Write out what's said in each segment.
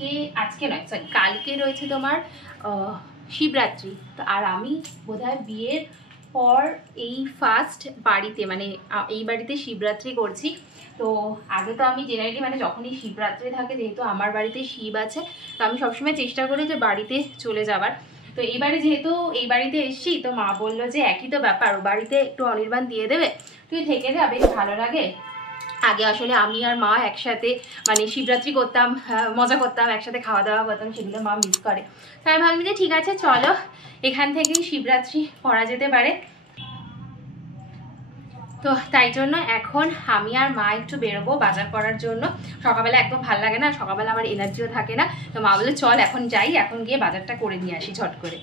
আজকে আজকে নয় সরি কালকে রয়েছে তোমার শিবরাত্রি। তো আর আমি বোধহয় বিয়ের পর এই ফার্স্ট বাড়িতে মানে এই বাড়িতে শিবরাত্রি করছি। তো আগে তো আমি জেনারেলি মানে যখনই শিবরাত্রি থাকে, যেহেতু আমার বাড়িতে শিব আছে, তো আমি সবসময় চেষ্টা করি যে বাড়িতে চলে যাবার। তো এইবারে যেহেতু এই বাড়িতে এসছি, তো মা বললো যে একই তো ব্যাপার, বাড়িতে একটু অনির্বাণ দিয়ে দেবে, তুই থেকে যা, বেশ ভালো লাগে। আগে আসলে আমি আর মা একসাথে মানে শিবরাত্রি করতাম, মজা করতাম, একসাথে খাওয়া দাওয়া করতাম, সেগুলো মা মিস করে। তাই আমি ভাবলাম যে ঠিক আছে চলো এখান থেকেই শিবরাত্রি করা যেতে পারে। তো তাই জন্য এখন আমি আর মা একটু বেরোবো বাজার করার জন্য। সকালবেলা একদম ভালো লাগে না, সকালবেলা আমার এনার্জিও থাকে না। তো মা বলে চল এখন যাই, এখন গিয়ে বাজারটা করে নিয়ে আসি ঝট করে।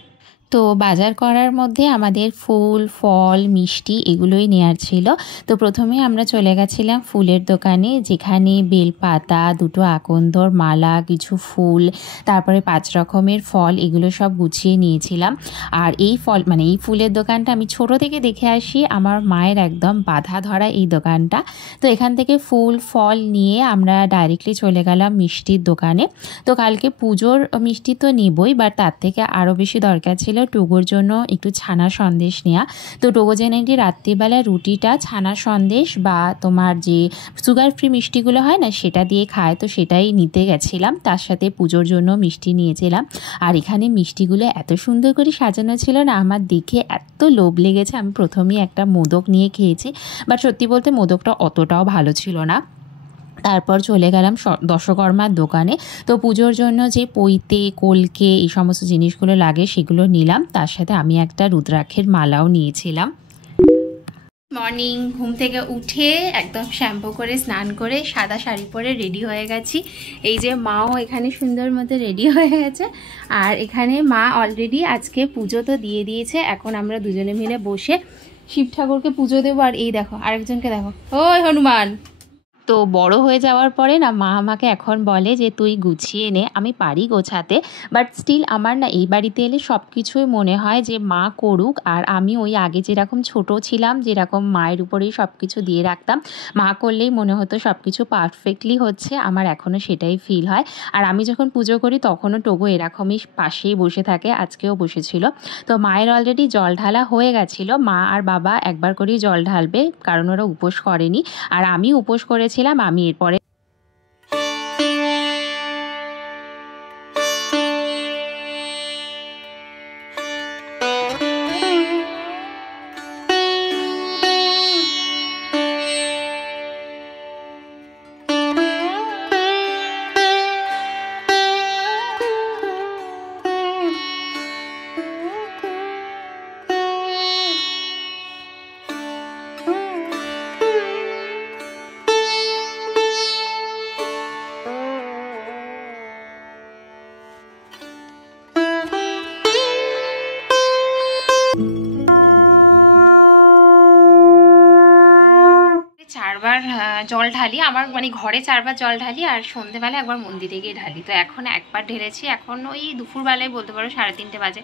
তো বাজার করার মধ্যে আমাদের ফুল ফল মিষ্টি এগুলোই নেওয়ার ছিল। তো প্রথমে আমরা চলে গেছিলাম ফুলের দোকানে, যেখানে বেলপাতা, দুটো আকন্দর মালা, কিছু ফুল, তারপরে 5 রকমের ফল, এগুলো সব গুছিয়ে নিয়েছিলাম। আর এই ফল মানে এই ফুলের দোকানটা আমি ছোট থেকে দেখে আসি, আমার মায়ের একদম বাধা ধরা এই দোকানটা। তো এখান থেকে ফুল ফল নিয়ে আমরা ডাইরেক্টলি চলে গেলাম মিষ্টির দোকানে। তো কালকে পুজোর মিষ্টি তো নিবই, বাট তার থেকে আরও বেশি দরকার ছিল টুগুর জন্য একটু ছানা সন্দেশ নেওয়া। তো টুগু জেনেটি রাত্রিবেলা রুটিটা ছানা সন্দেশ বা তোমার যে সুগার ফ্রি মিষ্টিগুলো হয় না সেটা দিয়ে খায়, তো সেটাই নিতে গেছিলাম। তার সাথে পুজোর জন্য মিষ্টি নিয়েছিলাম। আর এখানে মিষ্টিগুলো এত সুন্দর করে সাজানো ছিল না, আমার দেখে এত লোভ লেগেছে। আমি প্রথমেই একটা মোদক নিয়ে খেয়েছি, বাট সত্যি বলতে মোদকটা অতটাও ভালো ছিল না। তারপর চলে গেলাম দশকর্মার দোকানে। তো পুজোর জন্য যে পৈতে কলকে এই সমস্ত জিনিসগুলো লাগে সেগুলো নিলাম, তার সাথে আমি একটা রুদ্রাক্ষের মালাও নিয়েছিলাম। মর্নিং, ঘুম থেকে উঠে একদম শ্যাম্পু করে স্নান করে সাদা শাড়ি পরে রেডি হয়ে গেছি। এই যে মাও এখানে সুন্দর মতো রেডি হয়ে গেছে। আর এখানে মা অলরেডি আজকে পুজো তো দিয়ে দিয়েছে, এখন আমরা দুজনে মিলে বসে শিব ঠাকুরকে পুজো দেবো। আর এই দেখো আরেকজনকে দেখো, ওই হনুমান। তো বড় হয়ে যাওয়ার পরে না মা আমাকে এখন বলে যে তুই গুছিয়ে নে। আমি পারি গোছাতে, বাট স্টিল আমার না এই বাড়িতে এলে সব কিছুই মনে হয় যে মা করুক। আর আমি ওই আগে যেরকম ছোট ছিলাম, যেরকম মায়ের উপরেই সব কিছু দিয়ে রাখতাম, মা করলেই মনে হতো সব কিছু পারফেক্টলি হচ্ছে, আমার এখনও সেটাই ফিল হয়। আর আমি যখন পুজো করি তখনও টগু এরকমই পাশেই বসে থাকে, আজকেও বসেছিল। তো মায়ের অলরেডি জল ঢালা হয়ে গেছিলো, মা আর বাবা একবার করেই জল ঢালবে, কারণ ওরা উপোস করেনি। আর আমি উপোস করেছিলাম। আমি এরপরে জল ঢালি, আমার মানে ঘরে 4 বার জল ঢালি, আর সন্ধেবেলা একবার মন্দিরে গিয়ে ঢালি। তো এখন একবার ঢেলেছি, এখন ওই দুপুরবেলায় বলতে পারো 3:30 বাজে,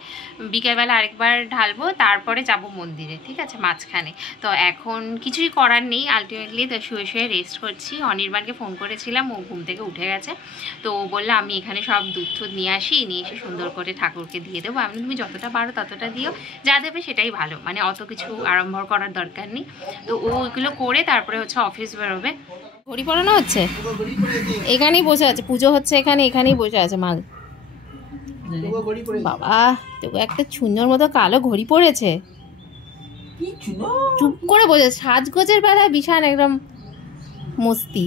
বিকেলবেলা আরেকবার ঢালবো, তারপরে যাব মন্দিরে, ঠিক আছে, মাঝখানে। তো এখন কিছুই করার নেই আলটিমেটলি, তো শুয়ে শুয়ে রেস্ট করছি। অনির্বাণকে ফোন করেছিলাম, ও ঘুম থেকে উঠে গেছে। তো ও বললো আমি এখানে সব দুধ টুধ নিয়ে আসি, নিয়ে এসে সুন্দর করে ঠাকুরকে দিয়ে দেবো। আমি তুমি যতটা পারো ততটা দিও, যা দেবে সেটাই ভালো, মানে অত কিছু আড়ম্বর করার দরকার নেই। তো ও ওইগুলো করে তারপরে হচ্ছে অফিস বেরোবে। ঘড়ি পরানো হচ্ছে, এখানেই বসে আছে, পুজো হচ্ছে এখানে, এখানেই বসে আছে মা। বাবা তো একটা সুন্দর মতো কালো ঘড়ি পরেছে, চুপ করে বসে, সাজগোজের বেলায় বিশাল একদম মস্তি।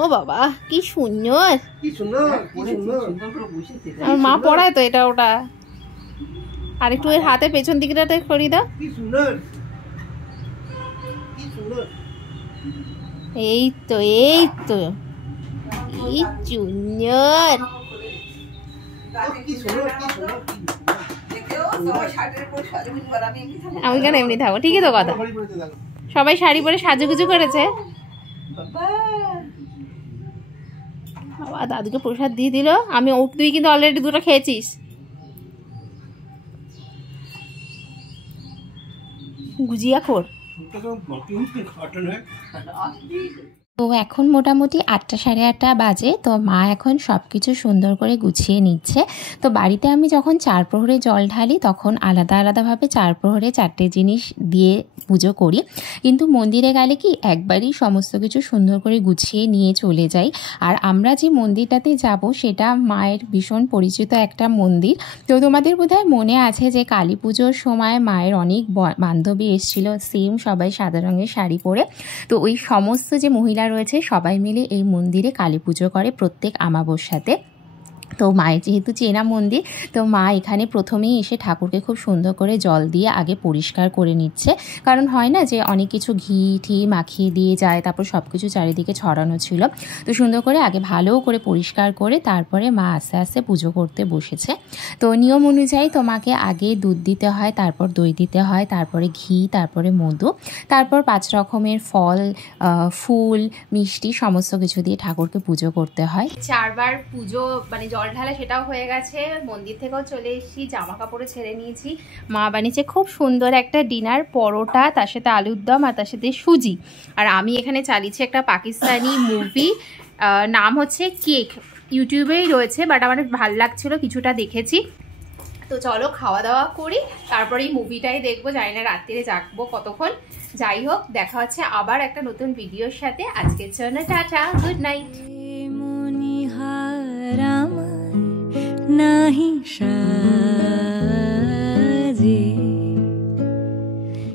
ও বাবা কি সুন্দর, আমার মা পড়ায় তো এটা ওটা। আর একটু এর হাতে পেছন দিকটা সরিয়ে দাও। এই তো এই তো কি সুন্দর। আমি কেন এমনি থাকবো, ঠিকই তো কথা, সবাই শাড়ি পরে সাজুগুজু করেছে। বাবা দাদুকে প্রসাদ দিয়ে দিল। আমি তুই কিন্তু অলরেডি 2টা খেয়েছিস। গুজিয়া খোর। তো এখন মোটামুটি 8টা সাড়ে 8টা বাজে। তো মা এখন সব কিছু সুন্দর করে গুছিয়ে নিচ্ছে। তো বাড়িতে আমি যখন 4 প্রহরে জল ঢালি তখন আলাদা আলাদাভাবে 4 প্রহরে 4টে জিনিস দিয়ে পুজো করি, কিন্তু মন্দিরে গেলে কি একবারই সমস্ত কিছু সুন্দর করে গুছিয়ে নিয়ে চলে যাই। আর আমরা যে মন্দিরটাতে যাব সেটা মায়ের ভীষণ পরিচিত একটা মন্দির। তো তোমাদের বোধহয় মনে আছে যে কালী পুজোর সময় মায়ের অনেক বান্ধবী এসেছিল, সেম সবাই সাদা রঙের শাড়ি পরে। তো ওই সমস্ত যে মহিলা রয়েছে সবাই মিলে এই মন্দিরে কালী পুজো করে প্রত্যেক আমাবস্যাতে। তো মায়ের যেহেতু চেনা মন্দির, তো মা এখানে প্রথমেই এসে ঠাকুরকে খুব সুন্দর করে জল দিয়ে আগে পরিষ্কার করে নিচ্ছে। কারণ হয় না যে অনেক কিছু ঘি ঠি মাখিয়ে দিয়ে যায়, তারপর সব কিছু চারিদিকে ছড়ানো ছিল। তো সুন্দর করে আগে ভালো করে পরিষ্কার করে তারপরে মা আস্তে আস্তে পুজো করতে বসেছে। তো নিয়ম অনুযায়ী তোমাকে আগে দুধ দিতে হয়, তারপর দই দিতে হয়, তারপরে ঘি, তারপরে মধু, তারপর 5 রকমের ফল, ফুল, মিষ্টি সমস্ত কিছু দিয়ে ঠাকুরকে পুজো করতে হয়। 4বার পুজো মানে জল ঢালা সেটাও হয়ে গেছে, মন্দির থেকেও চলে এসেছি, জামা কাপড়ে ছেড়ে নিয়েছি। মা বানিয়েছে খুব সুন্দর একটা ডিনার, পরোটা, তার সাথে আলুর দম আর তার সাথে সুজি। আর আমি এখানে চালিয়েছি একটা পাকিস্তানি মুভি, নাম হচ্ছে কেক, ইউটিউবেই রয়েছে, বাট আমার ভাল লাগছিল, কিছুটা দেখেছি। তো চলো খাওয়া দাওয়া করি, তারপরে এই মুভিটাই দেখবো, জানি না রাত্রিরে জাগবো কতক্ষণ। যাই হোক, দেখা হচ্ছে আবার একটা নতুন ভিডিওর সাথে। আজকের জন্য টাটা, গুড নাইট। নাহি